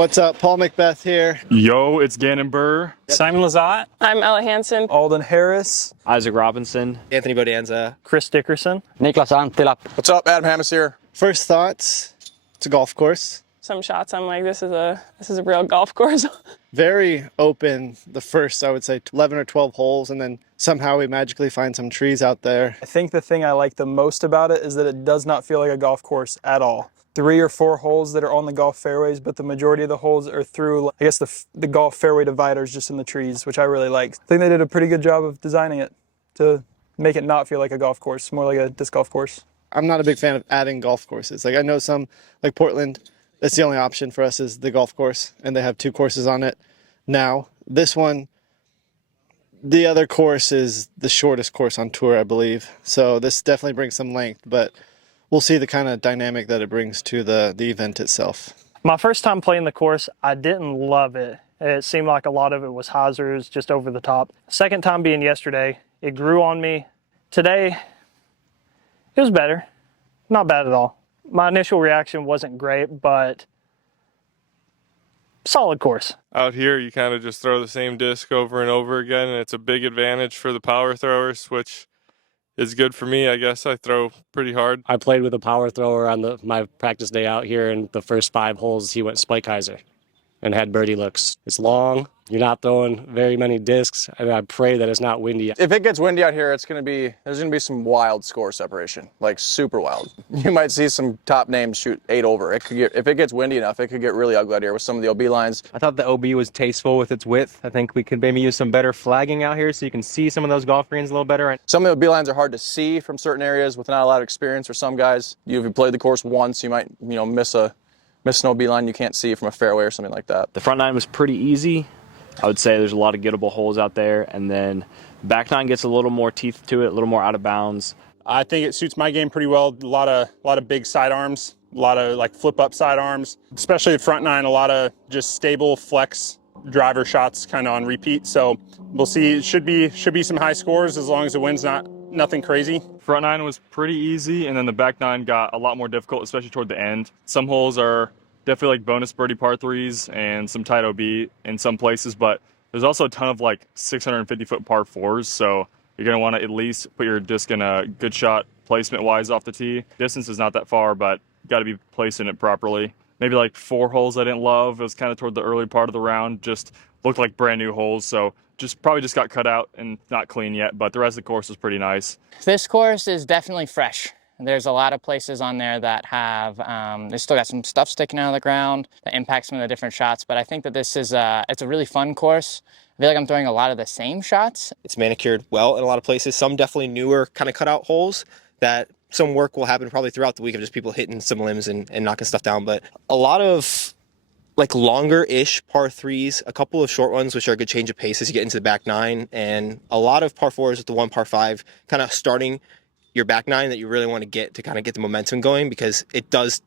What's up? Paul McBeth here. Yo, it's Gannon Burr. Simon Lazat. I'm Ella Hansen. Alden Harris. Isaac Robinson. Anthony Bodanza. Chris Dickerson. Niklas Anttila. What's up? Adam Hammes here. First thoughts, it's a golf course. Some shots I'm like, this is a real golf course. Very open the first, I would say, 11 or 12 holes, and then somehow we magically find some trees out there. I think the thing I like the most about it is that it does not feel like a golf course at all. 3 or 4 holes that are on the golf fairways, but the majority of the holes are through, I guess, the golf fairway dividers just in the trees, which I really like. I think they did a pretty good job of designing it to make it not feel like a golf course, more like a disc golf course. I'm not a big fan of adding golf courses. Like I know some, like Portland, that's the only option for us is the golf course, and they have 2 courses on it now. This one, the other course is the shortest course on tour, I believe. So this definitely brings some length, but we'll see the kind of dynamic that it brings to the event itself. My first time playing the course, I didn't love it. It seemed like a lot of it was hyzers, just over the top. Second time being yesterday, it grew on me. Today, it was better. Not bad at all. My initial reaction wasn't great, but solid course. Out here, you kind of just throw the same disc over and over again, and it's a big advantage for the power throwers, which is good for me. I guess I throw pretty hard. I played with a power thrower on my practice day out here, and the first 5 holes he went spike hyzer and had birdie looks. It's long. You're not throwing very many discs, and I pray that it's not windy. If it gets windy out here, there's going to be some wild score separation, like super wild. You might see some top names shoot 8 over. If it gets windy enough, it could get really ugly out here with some of the OB lines. I thought the OB was tasteful with its width. I think we could maybe use some better flagging out here so you can see some of those golf greens a little better. Some of the OB lines are hard to see from certain areas with not a lot of experience for some guys. If you played the course once, you might miss an OB line you can't see from a fairway or something like that. The front 9 was pretty easy. I would say there's a lot of gettable holes out there, and then back 9 gets a little more teeth to it, a little more out of bounds. I think it suits my game pretty well. A lot of big sidearms, a lot of like flip up sidearms, especially the front 9. A lot of just stable flex driver shots kind of on repeat. So we'll see. It should be some high scores as long as the wind's nothing crazy. Front 9 was pretty easy, and then the back 9 got a lot more difficult, especially toward the end. Some holes are definitely like bonus birdie par 3s and some tight OB in some places, but there's also a ton of like 650-foot par 4s, so you're going to want to at least put your disc in a good shot placement-wise off the tee. Distance is not that far, but got to be placing it properly. Maybe like 4 holes I didn't love. It was kind of toward the early part of the round, just looked like brand new holes, so probably just got cut out and not clean yet, but the rest of the course was pretty nice. This course is definitely fresh. There's a lot of places on there that have, they still got some stuff sticking out of the ground that impacts some of the different shots, but I think that this is, it's a really fun course. I feel like I'm throwing a lot of the same shots. It's manicured well in a lot of places. Some definitely newer kind of cutout holes that some work will happen probably throughout the week of just people hitting some limbs and knocking stuff down. But a lot of like longer-ish par 3s, a couple of short ones, which are a good change of pace as you get into the back 9, and a lot of par 4s with the 1 par 5 kind of starting your back 9 that you really want to get to kind of get the momentum going, because it does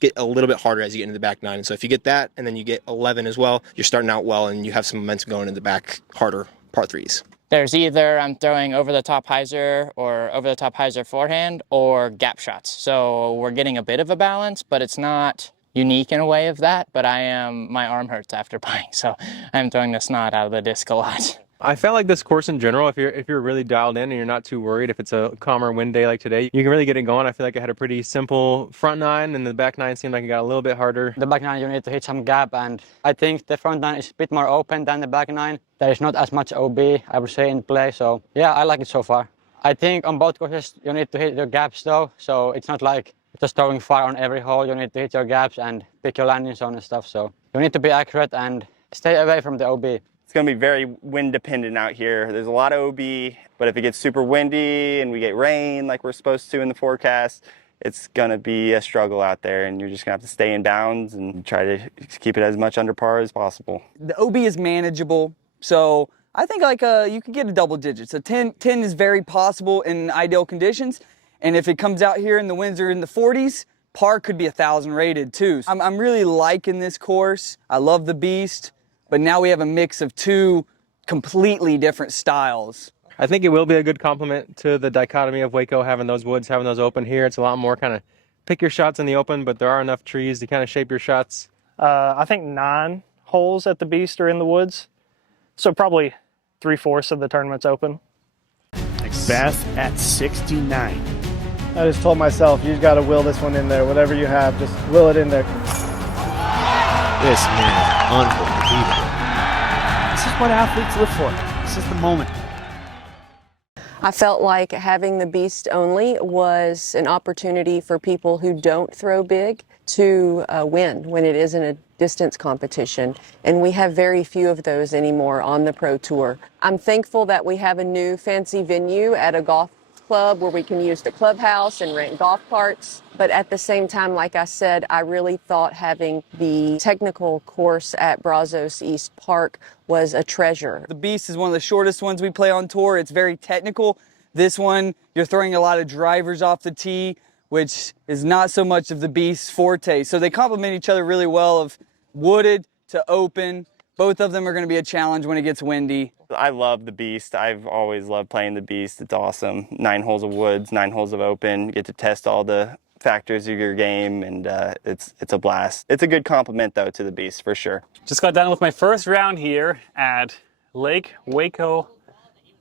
get a little bit harder as you get into the back 9. And so if you get that and then you get 11 as well, you're starting out well and you have some momentum going in the back harder par 3s. There's either I'm throwing over the top hyzer or over the top hyzer forehand or gap shots. So we're getting a bit of a balance, but it's not unique in a way of that. But my arm hurts after playing, so I'm throwing the snot out of the disc a lot. I felt like this course in general, if you're really dialed in and you're not too worried if it's a calmer wind day like today, you can really get it going. I feel like it had a pretty simple front 9, and the back 9 seemed like it got a little bit harder. The back 9, you need to hit some gap, and I think the front 9 is a bit more open than the back 9. There is not as much OB, I would say, in play, so yeah, I like it so far. I think on both courses, you need to hit your gaps though, so it's not like just throwing far on every hole. You need to hit your gaps and pick your landing zone and stuff, so you need to be accurate and stay away from the OB. It's going to be very wind dependent out here. There's a lot of OB, but if it gets super windy and we get rain like we're supposed to in the forecast, it's going to be a struggle out there, and you're just going to have to stay in bounds and try to keep it as much under par as possible. The OB is manageable, so I think like you could get a double digits. A 10 is very possible in ideal conditions, and if it comes out here and the winds are in the 40s, par could be 1,000 rated too. I'm really liking this course. I love the beast. But now we have a mix of 2 completely different styles. I think it will be a good complement to the dichotomy of Waco, having those woods, having those open here. It's a lot more kind of pick your shots in the open, but there are enough trees to kind of shape your shots I think 9 holes at the Beast are in the woods. So probably 3/4 of the tournament's open. McBeth at 69. I just told myself, you got to will this one in there. Whatever you have, just will it in there. This man is unbelievable. This is what athletes live for. This is the moment. I felt like having the Beast only was an opportunity for people who don't throw big to win when it isn't a distance competition. And we have very few of those anymore on the Pro Tour. I'm thankful that we have a new fancy venue at a golf club where we can use the clubhouse and rent golf carts. But at the same time, like I said, I really thought having the technical course at Brazos East Park was a treasure. The Beast is one of the shortest ones we play on tour. It's very technical. This one, you're throwing a lot of drivers off the tee, which is not so much of the Beast's forte. So they complement each other really well, of wooded to open. Both of them are going to be a challenge when it gets windy. I love the Beast. I've always loved playing the Beast. It's awesome. 9 holes of woods, 9 holes of open. You get to test all the factors of your game, and it's a blast. It's a good compliment, though, to the Beast, for sure. Just got done with my first round here at Lake Waco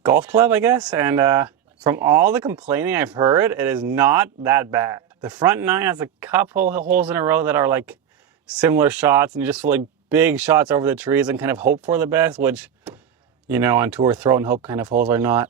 Golf Club, I guess, and from all the complaining I've heard, it is not that bad. The front 9 has a couple holes in a row that are like similar shots, and you just feel like big shots over the trees and kind of hope for the best, which, you know, on tour throw and hope kind of holes are not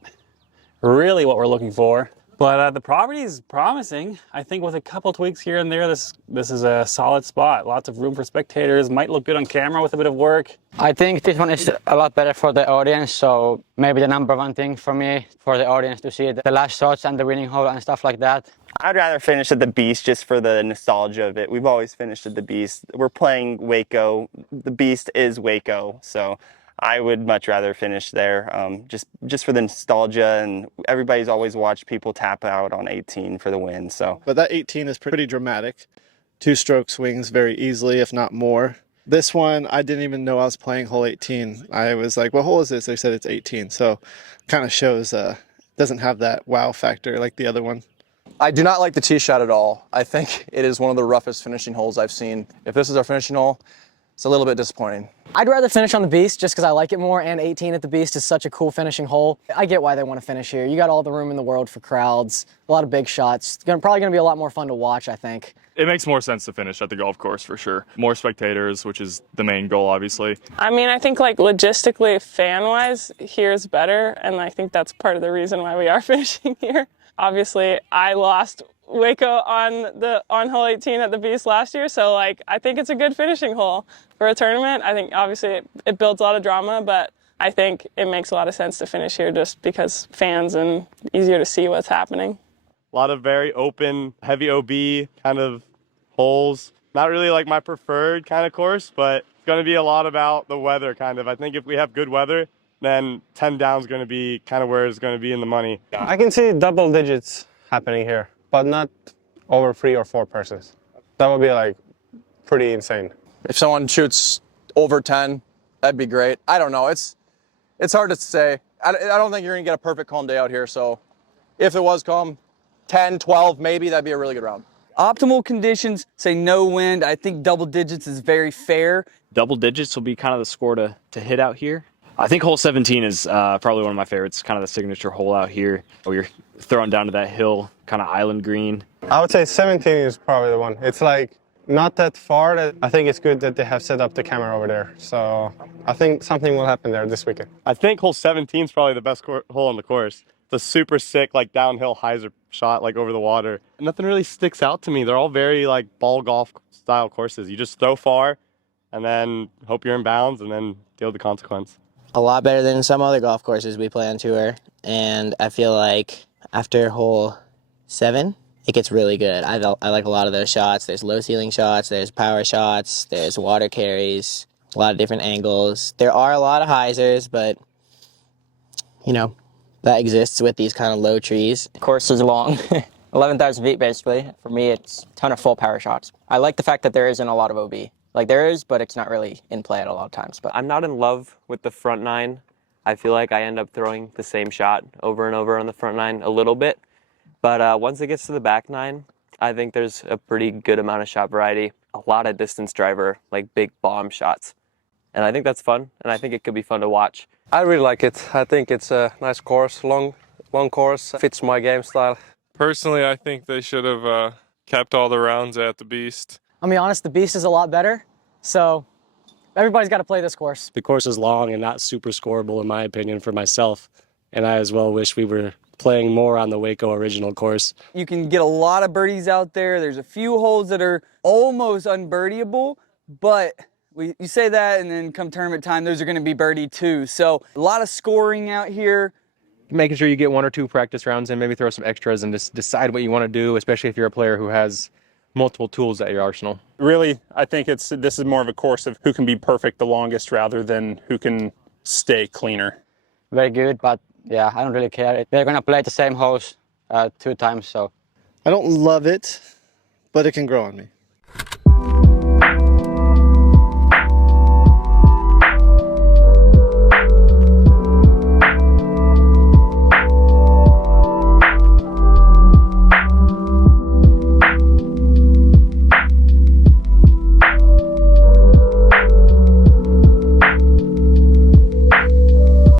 really what we're looking for. But the property is promising. I think with a couple tweaks here and there, this is a solid spot. Lots of room for spectators. Might look good on camera with a bit of work. I think this one is a lot better for the audience, so maybe the number one thing for me, for the audience to see the last shots and the winning hole and stuff like that. I'd rather finish at the Beast just for the nostalgia of it. We've always finished at the Beast. We're playing Waco. The Beast is Waco, so I would much rather finish there, just for the nostalgia, and everybody's always watched people tap out on 18 for the win. So, but that 18 is pretty dramatic. 2-stroke swings very easily, if not more. This one, I didn't even know I was playing hole 18. I was like, what hole is this? They said it's 18. So kind of shows doesn't have that wow factor like the other one. I do not like the tee shot at all. I think it is one of the roughest finishing holes I've seen. If this is our finishing hole, it's a little bit disappointing. I'd rather finish on the Beast just because I like it more, and 18 at the Beast is such a cool finishing hole. I get why they want to finish here. You got all the room in the world for crowds, a lot of big shots. It's probably going to be a lot more fun to watch, I think. It makes more sense to finish at the golf course for sure. More spectators, which is the main goal, obviously. I mean, I think like logistically, fan-wise, here's better, and I think that's part of the reason why we are finishing here. Obviously, I lost Waco on hole 18 at the Beast last year, so like I think it's a good finishing hole for a tournament. I think obviously it builds a lot of drama, but I think it makes a lot of sense to finish here just because fans and easier to see what's happening. A lot of very open, heavy OB kind of holes. Not really like my preferred kind of course, but it's going to be a lot about the weather kind of. I think if we have good weather, then 10 down is going to be kind of where it's going to be in the money. I can see double digits happening here, but not over 3 or 4 persons. That would be like pretty insane. If someone shoots over 10, that'd be great. I don't know. It's hard to say. I don't think you're going to get a perfect calm day out here. So if it was calm, 10, 12, maybe, that'd be a really good round. Optimal conditions, say no wind. I think double digits is very fair. Double digits will be kind of the score to hit out here. I think hole 17 is probably one of my favorites, kind of the signature hole out here. You're throwing down to that hill, kind of island green. I would say 17 is probably the one. It's like not that far. I think it's good that they have set up the camera over there. So I think something will happen there this weekend. I think hole 17 is probably the best hole on the course. It's a super sick, like downhill hyzer shot, like over the water. Nothing really sticks out to me. They're all very like ball golf style courses. You just throw far and then hope you're in bounds and then deal with the consequence. A lot better than some other golf courses we play on tour, and I feel like after hole 7, it gets really good. I like a lot of those shots. There's low ceiling shots, there's power shots, there's water carries, a lot of different angles. There are a lot of hyzers, but, you know, that exists with these kind of low trees. The course is long, 11,000 feet basically. For me, it's a ton of full power shots. I like the fact that there isn't a lot of OB. Like there is, but it's not really in play at a lot of times. But I'm not in love with the front 9. I feel like I end up throwing the same shot over and over on the front 9 a little bit. But once it gets to the back 9, I think there's a pretty good amount of shot variety. a lot of distance driver, like big bomb shots. And I think that's fun, and I think it could be fun to watch. I really like it. I think it's a nice course, long course, fits my game style. Personally, I think they should have kept all the rounds at the Beast. I'll be honest, the Beast is a lot better, so everybody's got to play this course. The course is long and not super scoreable in my opinion for myself, and I as well wish we were playing more on the Waco original course. You can get a lot of birdies out there. There's a few holes that are almost unbirdieable, but you say that and then come tournament time, those are going to be birdie too. So a lot of scoring out here. Making sure you get 1 or 2 practice rounds in, maybe throw some extras and just decide what you want to do, especially if you're a player who has multiple tools at your arsenal. Really, I think this is more of a course of who can be perfect the longest rather than who can stay cleaner. Very good, but yeah, I don't really care. They're going to play the same holes 2 times, so. I don't love it, but it can grow on me.